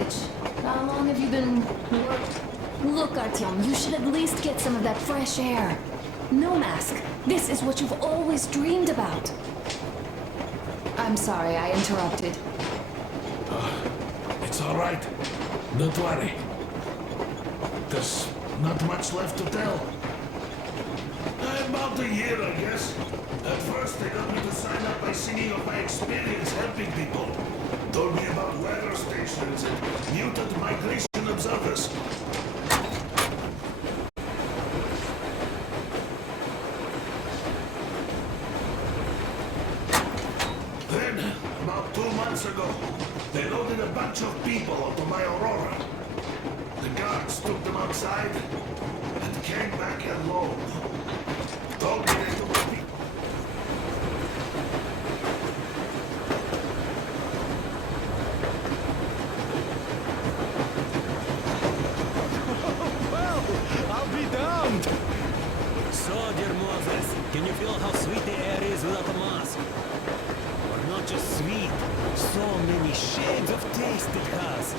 Petrovich, how long have you been... Look, Artyom, you should at least get some of that fresh air. No mask. This is what you've always dreamed about. I'm sorry, I interrupted. It's all right. Don't worry. There's not much left to tell. About a year, I guess. At first, they got me to sign up by singing of my experience helping people. Told me about weather stations and mutant migration observers. Then, about 2 months ago, they loaded a bunch of people onto my Aurora. The guards took them outside and came back alone. Told me they took the people. Well, I'll be damned! So, dear Moses, can you feel how sweet the air is without a mask? Or not just sweet, so many shades of taste it has.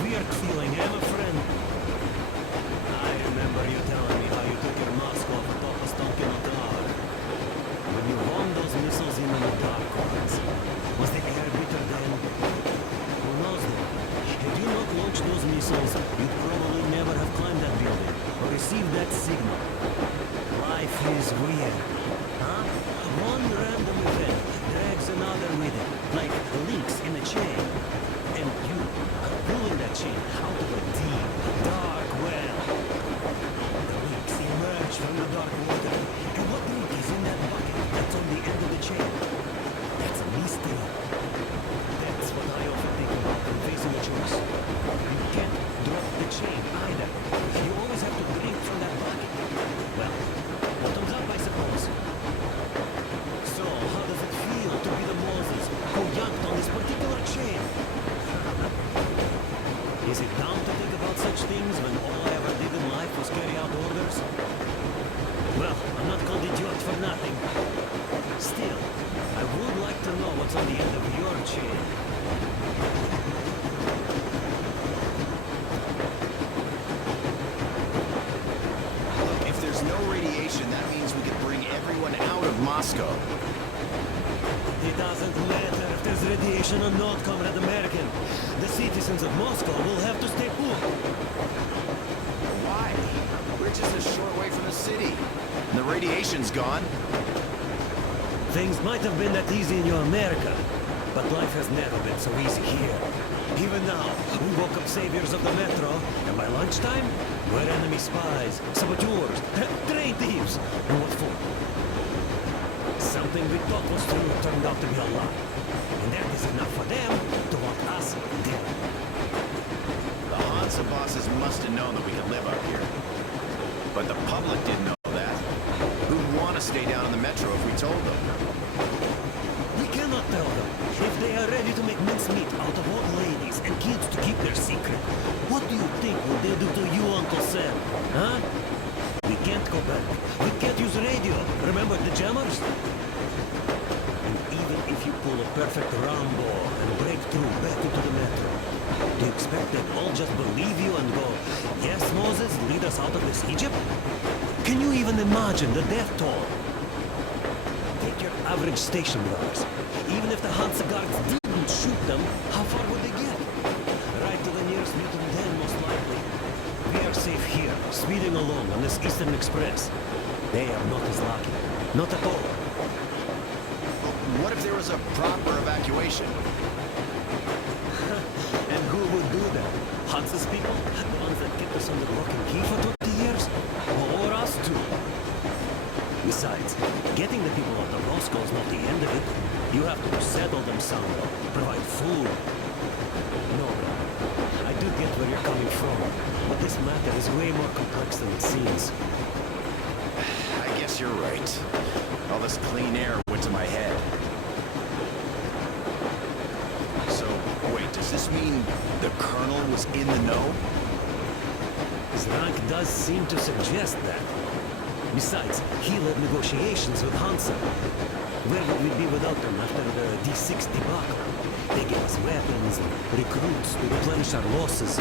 Weird feeling, eh, my friend? I remember you telling me how you took your mask off atop a stunk in the dark. When you bombed those missiles in the dark ones, was the air bitter then? Who knows though? Had you not launched those missiles, you'd probably never have climbed that building, or received that signal. Life is weird, huh? One random event drags another with it, like links in a chain. And you are pulling that chain out of a deep, dark well. The links emerge from the dark water, and what link is in that bucket that's on the end of the chain? That's a mystery. That's what I often think about when facing a choice. You can't drop the chain either. You always have to drink from that bucket. Well, bottoms up, I suppose. So, how does it feel to be the Moses who yanked on this particular chain? Is it dumb to think about such things when all I ever did in life was carry out orders? Well, I'm not called idiot for nothing. Still, I would like to know what's on the end of your chain. Look, if there's no radiation, that means we can bring everyone out of Moscow. It doesn't matter if there's radiation or not, Comrade American. The citizens of Moscow will have to stay put. Why? We're just a short way from the city. And the radiation's gone. Things might have been that easy in your America, but life has never been so easy here. Even now, we woke up saviors of the metro, and by lunchtime, we're enemy spies, saboteurs, train thieves. And what for? Something we thought was true turned out to be a lie. And that is enough for them to want us dead. The Hansa bosses must have known that we could live up here. But the public didn't know that. Who'd want to stay down in the metro if we told them? We cannot tell them. If they are ready to make mincemeat out of old ladies and kids to keep their secret, what do you think will they do to you, Uncle Sam? Huh? We can't go back. We can't use radio. Remember the jammers? And even if you pull a perfect Rambo and break through back into the metro, do you expect them all just believe you and go, yes, Moses, lead us out of this Egypt? Can you even imagine the death toll? Take your average station guards. Even if the Hansa guards didn't shoot them, how far would they get? Right to the nearest mutant den, most likely. We are safe here, speeding along on this Eastern Express. They are not as lucky. Not at all. What if there was a proper evacuation? And who would do that? Hansa's people? The ones that kept us under lock and key for 20 years? Or us too? Besides, getting the people out of Moscow is not the end of it. You have to settle them somehow, provide food. No, I do get where you're coming from, but this matter is way more complex than it seems. I guess you're right. All this clean air went to my head. So, wait, does this mean the Colonel was in the know? His rank does seem to suggest that. Besides, he led negotiations with Hansa. Where would we be without them after the D6 debacle? They give us weapons and recruits to replenish our losses.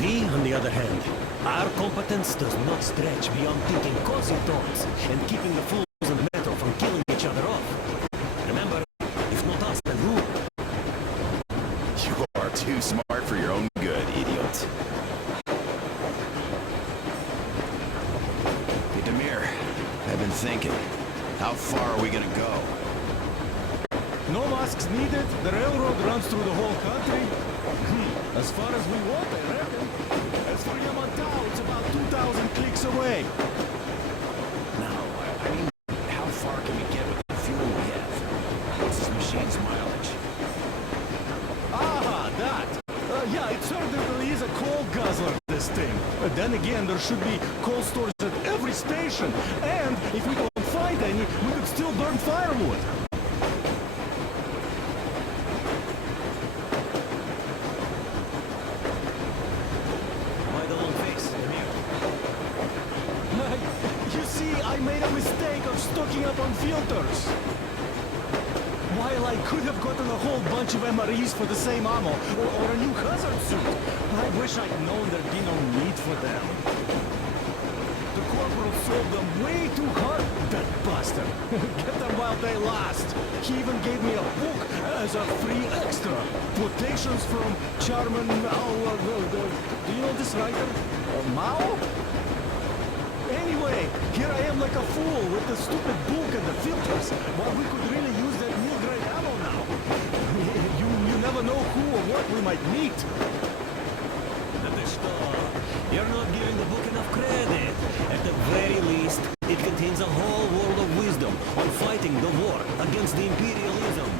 We, on the other hand, our competence does not stretch beyond thinking cozy thoughts and keeping the fools in the metro from killing each other off. Remember, if not us, then who? You are too smart for your own good, idiot. Hey, Demir, I've been thinking. How far are we gonna go? No masks needed. The railroad runs through the whole country. As far as we want, I reckon. As for Yamantau, it's about 2,000 clicks away. No, I mean, how far can we get with the fuel we have? What's this machine's mileage? Ah, that! Yeah, it certainly is a coal guzzler, this thing. But then again, there should be coal stores at every station. And if we don't find any, we could still burn firewood. Why the long face, Demir? You see, I made a mistake of stocking up on filters. While I could have gotten a whole bunch of MREs for the same ammo, or a new hazard suit, I wish I'd known there'd be no need for them. The corporal sold them way too hard, that bastard. Get them while they last. He even gave me a book as a free extra. Quotations from Chairman Mao. Do you know this writer? Mao? Anyway, here I am like a fool with the stupid book and the filters, while we could really use that meal-grade ammo now. You never know who or what we might meet. You're not giving the book enough credit. At the very least, it contains a whole world of wisdom on fighting the war against the imperialism.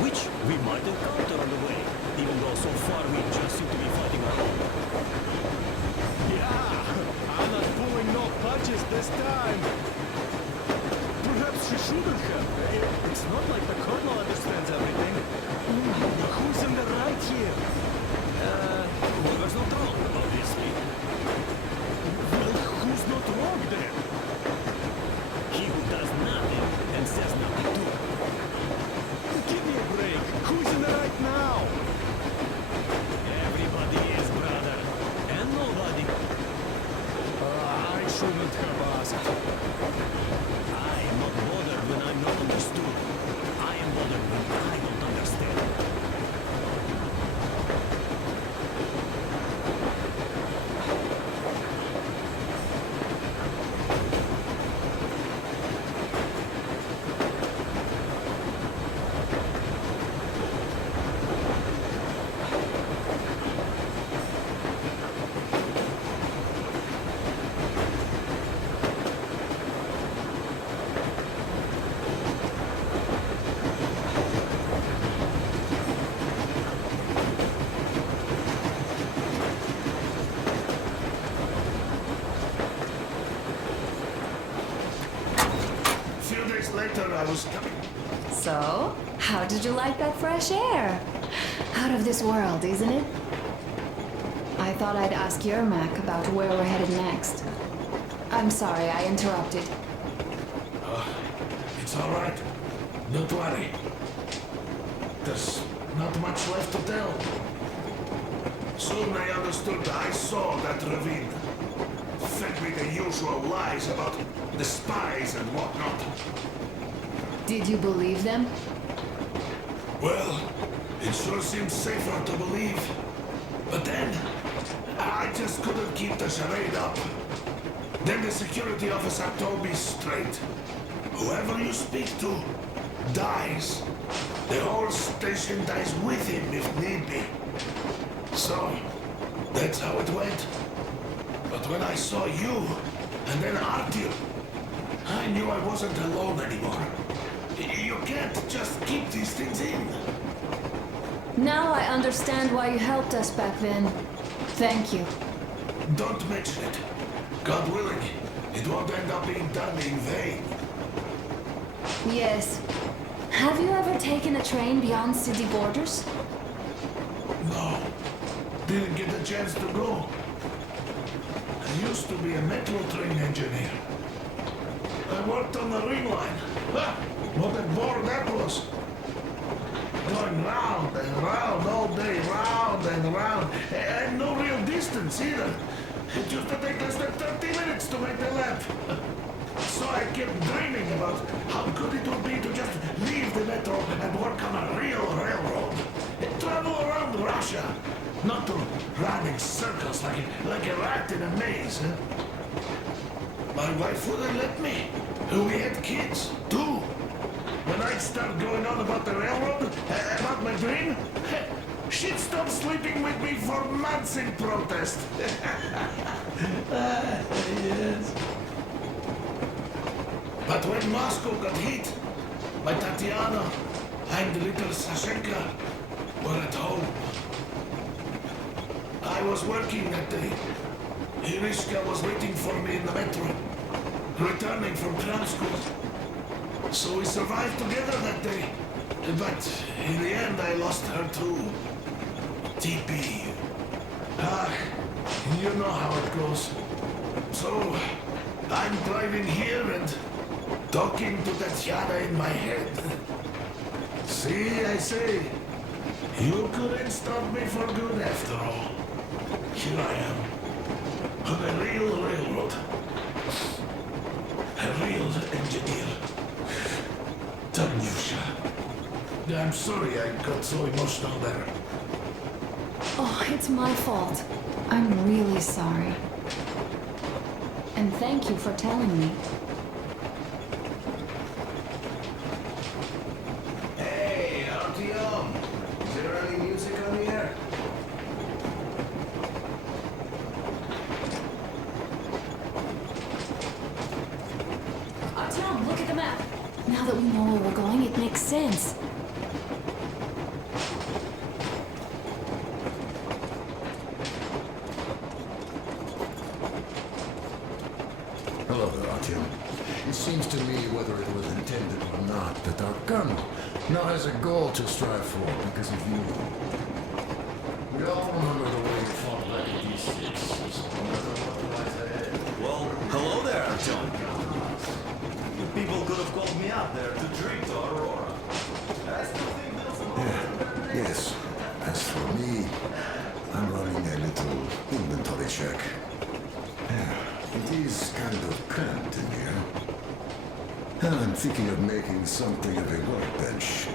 Which we might encounter on the way, even though so far we just seem to be fighting our own. Yeah, I'm not pulling no punches this time. Perhaps she shouldn't have. It's not like the colonel understands everything. Who's in the right here? Whoever's not wrong, obviously. Well, who's not wrong then? He who does nothing and says nothing too. Give me a break. Who's in the right now? Everybody is, brother. And nobody. I shouldn't have asked. I am not bothered when I'm not understood. I am bothered when I don't understand. Later, I was coming. So, how did you like that fresh air? Out of this world, isn't it? I thought I'd ask Yermak about where we're headed next. I'm sorry I interrupted. It's all right. Don't worry. There's not much left to tell. Soon I understood I saw that ravine. Fed me the usual lies about the spies and whatnot. Did you believe them? Well, it sure seemed safer to believe. But then, I just couldn't keep the charade up. Then the security officer told me straight. Whoever you speak to dies. The whole station dies with him if need be. So, that's how it went. But when I saw you, and then Artyom, I knew I wasn't alone anymore. You can't just keep these things in. Now I understand why you helped us back then. Thank you. Don't mention it. God willing, it won't end up being done in vain. Yes. Have you ever taken a train beyond city borders? No, didn't get the chance to go. I used to be a metro train engineer. I worked on the ring line. Ha! What a bore that was. going round and round all day, round and round, and no real distance either. It used to take less than 30 minutes to make the lap. So I kept dreaming about how good it would be to just leave the metro and work on a real railroad. And travel around Russia, not to run in circles like a rat in a maze. Huh? My wife wouldn't let me. We had kids, too. When I'd start going on about the railroad, about my dream, she'd stop sleeping with me for months in protest. Yes. But when Moscow got hit, my Tatiana and little Sashenka were at home. I was working that day. Irishka was waiting for me in the metro, returning from tram school. So we survived together that day. But in the end, I lost her too. TP. Ah, you know how it goes. So, I'm driving here and talking to Tatiana in my head. See, I say, you couldn't stop me for good after all. Here I am, on a real railroad. A real engineer. Tanyusha. I'm sorry I got so emotional there. Oh, it's my fault. I'm really sorry. And thank you for telling me. Hey, Artyom. Is there any music on the air? Artyom, look at the map. Now that we know where we're going, it makes sense. Hello there, Artyom. It seems to me, whether it was intended or not, that our colonel now has a goal to strive for because of you. We all remember the way you fought back at D6, so no matter what lies ahead. Well, hello there, Artyom. You people could have called me up there to drink to Aurora. I still think there's some Yes. As for me, I'm running a little inventory check. It is kind of cramped in here. I'm thinking of making something of a workbench.